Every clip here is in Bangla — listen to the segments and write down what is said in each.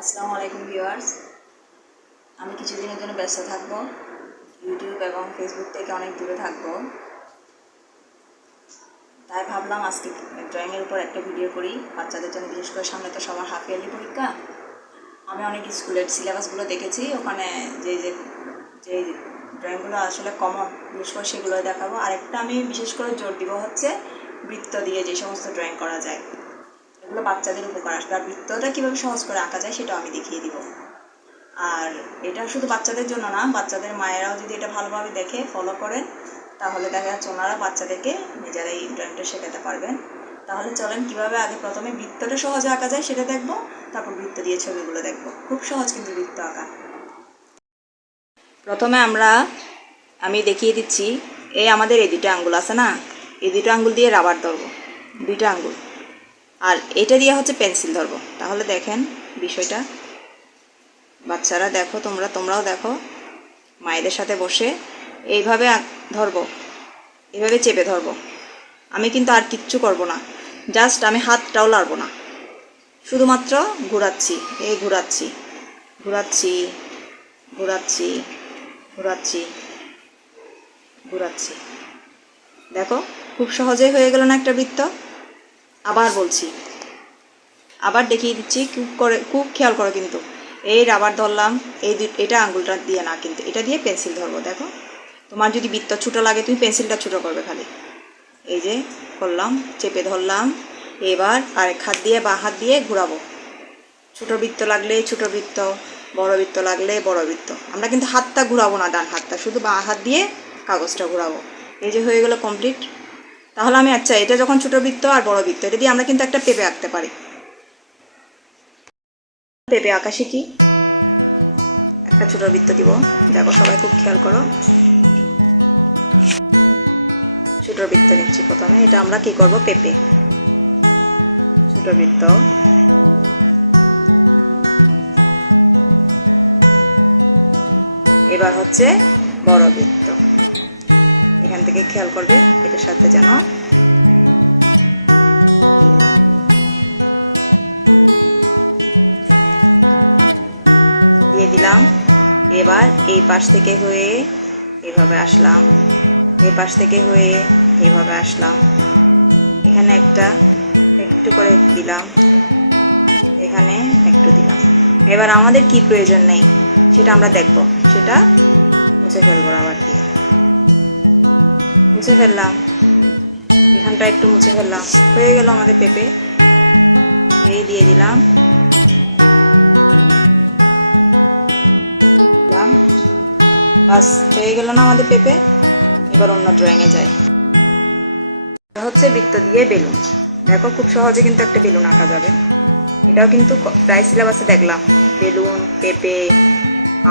আসসালামু আলাইকুম ভিউয়ার্স। আমি কিছুদিনের জন্য ব্যস্ত থাকবো, ইউটিউব এবং ফেসবুক থেকে অনেক দূরে থাকবো। তাই ভাবলাম আজকে ড্রয়িংয়ের উপর একটা ভিডিও করি বাচ্চাদের জন্য, বিশেষ করে সামনে তো সবার হাফ ইয়ারলি পরীক্ষা। আমি অনেক স্কুলের সিলেবাসগুলো দেখেছি, ওখানে যে যে যে ড্রয়িংগুলো আসলে কমন, বিশেষ করে সেগুলো দেখাবো। আরেকটা আমি বিশেষ করে জোর দিব হচ্ছে বৃত্ত দিয়ে যে সমস্ত ড্রয়িং করা যায়, এগুলো বাচ্চাদের উপকার আসবে। আর বৃত্তটা কীভাবে সহজ করে আঁকা যায় সেটাও আমি দেখিয়ে দিব। আর এটা শুধু বাচ্চাদের জন্য না, বাচ্চাদের মায়েরাও যদি এটা ভালোভাবে দেখে ফলো করেন তাহলে দেখা যাচ্ছে ওনারা বাচ্চাদেরকে নিজেরাই ড্রয়িংটা শেখাতে পারবেন। তাহলে চলেন কীভাবে আগে প্রথমে বৃত্তটা সহজে আঁকা যায় সেটা দেখব, তারপর বৃত্ত দিয়ে ছবিগুলো দেখব। খুব সহজ কিন্তু বৃত্ত আঁকা। প্রথমে আমি দেখিয়ে দিচ্ছি, আমাদের এই দুটো আঙ্গুল আছে না, এই দুটো আঙ্গুল দিয়ে রাবার ধরবো, দুইটা আঙ্গুল, আর এটা দিয়ে হচ্ছে পেন্সিল ধরবো। তাহলে দেখেন বিষয়টা, বাচ্চারা দেখো, তোমরাও দেখো, মায়েদের সাথে বসে এইভাবে ধরবো, এইভাবে চেপে ধরবো। আমি কিন্তু আর কিচ্ছু করব না, জাস্ট আমি হাতটাও লাড়বো না, শুধুমাত্র ঘোরাচ্ছি, ঘোরাচ্ছি ঘোরাচ্ছি ঘোরাচ্ছি ঘোরাচ্ছি ঘোরাচ্ছি। দেখো খুব সহজেই হয়ে গেল না একটা বৃত্ত। আবার বলছি, আবার দেখিয়ে দিচ্ছি, খুব খেয়াল করো কিন্তু। এই রাবার ধরলাম, এটা আঙ্গুলটা দিয়ে না, কিন্তু এটা দিয়ে পেন্সিল ধরবো। দেখো, তোমার যদি বৃত্ত ছোটো লাগে তুমি পেন্সিলটা ছোটো করবে খালি। এই যে করলাম, চেপে ধরলাম, এবার আরেক হাত দিয়ে বা হাত দিয়ে ঘোরাবো। ছোটো বৃত্ত লাগলে ছোটো বৃত্ত, বড় বৃত্ত লাগলে বড় বৃত্ত। আমরা কিন্তু হাতটা ঘোরাবো না, ডান হাতটা, শুধু বা হাত দিয়ে কাগজটা ঘোরাবো। এই যে হয়ে গেল কমপ্লিট। তাহলে আমি এটা যখন ছোটো বৃত্ত আর বড় বৃত্ত, এটা দিয়ে আমরা কিন্তু একটা পেঁপে আঁকতে পারি। পেঁপে আঁকা শিখি। একটা ছোট বৃত্ত দিব, দেখো সবাই খুব খেয়াল করো। ছোট বৃত্ত নিচ্ছি প্রথমে, এটা আমরা কি করবো, পেঁপে। ছোট বৃত্ত, এবার হচ্ছে বড় বৃত্ত। এখান থেকে খেয়াল করবে এটার সাথে যেন থেকে হয়ে এভাবে আসলাম, এখানে একটা একটু করে দিলাম, এখানে একটু দিলাম। এবার আমাদের কি প্রয়োজন নেই সেটা আমরা দেখব, সেটা মুছে ফেলবো। আবার মুছে ফেললাম, এখানটা একটু মুছে ফেললাম, হয়ে গেল আমাদের পেঁপে। দিয়ে দিলাম, বাস হয়ে গেল না আমাদের পেঁপে। বেলুন, দেখো খুব সহজে কিন্তু একটা বেলুন আঁকা যাবে। এটাও কিন্তু প্রায় সিলেবাসে দেখলাম, বেলুন, পেঁপে,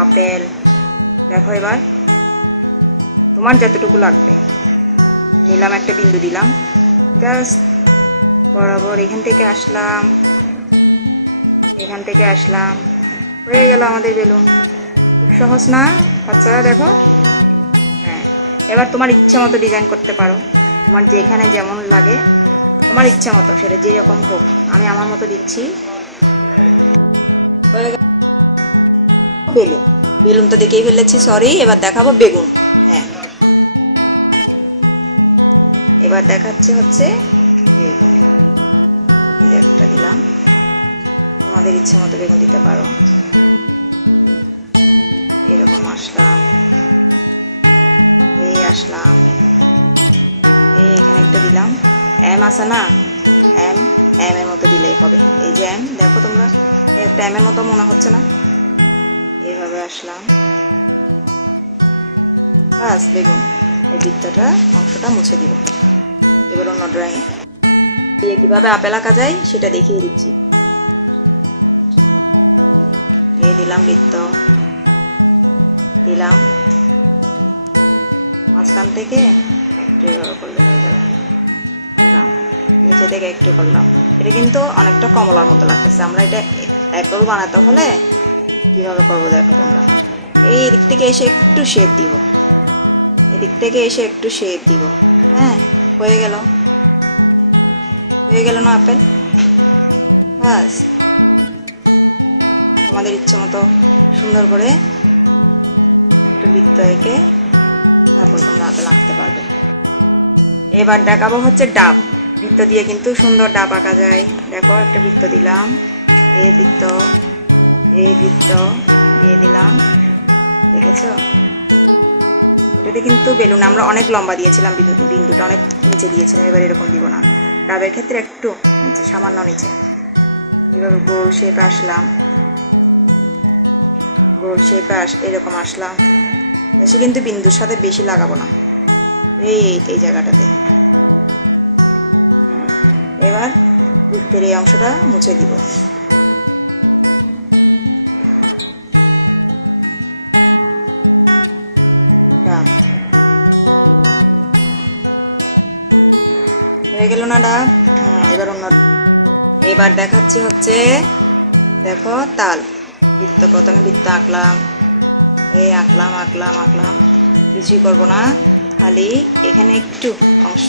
আপেল। দেখো এবার তোমার যতটুকু লাগবে দিলাম, একটা বিন্দু দিলাম, জাস্ট বরাবর এখান থেকে আসলাম, এখান থেকে আসলাম, হয়ে গেল আমাদের বেলুন। সহজ না বাচ্চারা? দেখো, এবার তোমার ইচ্ছা মতো ডিজাইন করতে পারো, তোমার যেখানে যেমন লাগে তোমার ইচ্ছা মতো, সেটা যেরকম হোক। আমি আমার মতো দিচ্ছি। বেলুন তো দেখেই ফেলেছি, সরি। এবার দেখাবো বেগুন। হ্যাঁ, এবার দেখাচ্ছি হচ্ছে আমাদের ইচ্ছে মতো বেগুন দিতে পারো। এরকম আসলাম, এই আসলাম, দিলাম, এম আছে না, এম এর মতো দিলেই হবে। এই যে এম, দেখো তোমরা একটা এম এর মতো মনে হচ্ছে না? এইভাবে আসলাম, বাস বেগুন। এই বৃত্তটা অংশটা মুছে দিব। এবার অন্য ড্রয়িং দিয়ে কিভাবে আপেল আঁকা যায় সেটা দেখিয়ে দিচ্ছি। এবার দেখাবো হচ্ছে ডাব। বৃত্ত দিয়ে কিন্তু সুন্দর ডাব আঁকা যায়। দেখো একটা বৃত্ত দিলাম, এই বৃত্ত, এই বৃত্ত দিয়ে দিলাম, দেখেছো? এটাতে কিন্তু বেলুন আমরা অনেক লম্বা দিয়েছিলাম, বিন্দুটা অনেক নিচে দিয়েছিলাম, এবার এরকম দিব না। ডাবের ক্ষেত্রে একটু সামান্য নিচে। এবার গোল শেপে আসলাম, গোল শেপে এরকম আসলাম। বেশি কিন্তু বিন্দুর সাথে বেশি লাগাবো না, এই জায়গাটাতে। এবার বৃত্তের এই অংশটা মুছে দিব। হয়ে গেল না ডাব? এবার অন্য, এবার দেখাচ্ছি হচ্ছে দেখো তাল। বৃত্ত, প্রথমে বৃত্ত আঁকলাম, এই আঁকলাম আঁকলাম আঁকলাম, কিছুই করবো না, খালি এখানে একটু অংশ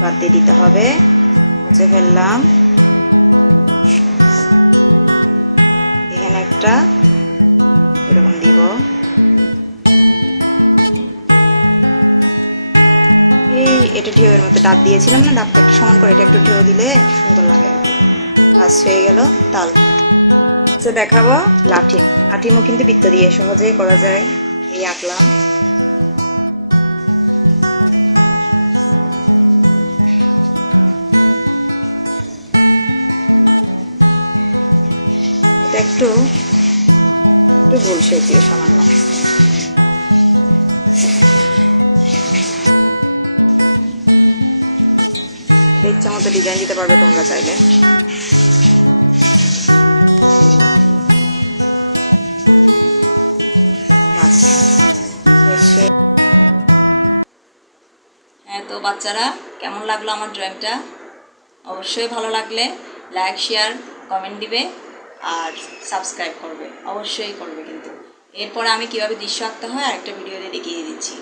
বাদ দিয়ে দিতে হবে। মুছে ফেললাম, এখানে একটা এরকম দিব। এটা ঢেউয়ের মধ্যে ডাব দিয়েছিলাম না, ডাবটা একটু সমান করে একটু ঢেউ দিলে সুন্দর লাগে। বাস হয়ে গেল তাল। আচ্ছা দেখাবো লাঠি। লাঠিও কিন্তু বৃত্ত দিয়ে সহজেই করা যায়। এই আঁকলাম, একটু গোল শেপ দিয়ে সামান্য ইচ্ছা মতো ডিজাইন দিতে পারবে তোমরা চাইলে। হ্যাঁ, তো বাচ্চারা কেমন লাগলো আমার ড্রয়িংটা? অবশ্যই ভালো লাগলে লাইক, শেয়ার, কমেন্ট দিবে আর সাবস্ক্রাইব করবে, অবশ্যই করবে কিন্তু। এরপরে আমি কিভাবে দৃশ্য আঁকতে হয় আরেকটা ভিডিওতে দেখিয়ে দিচ্ছি।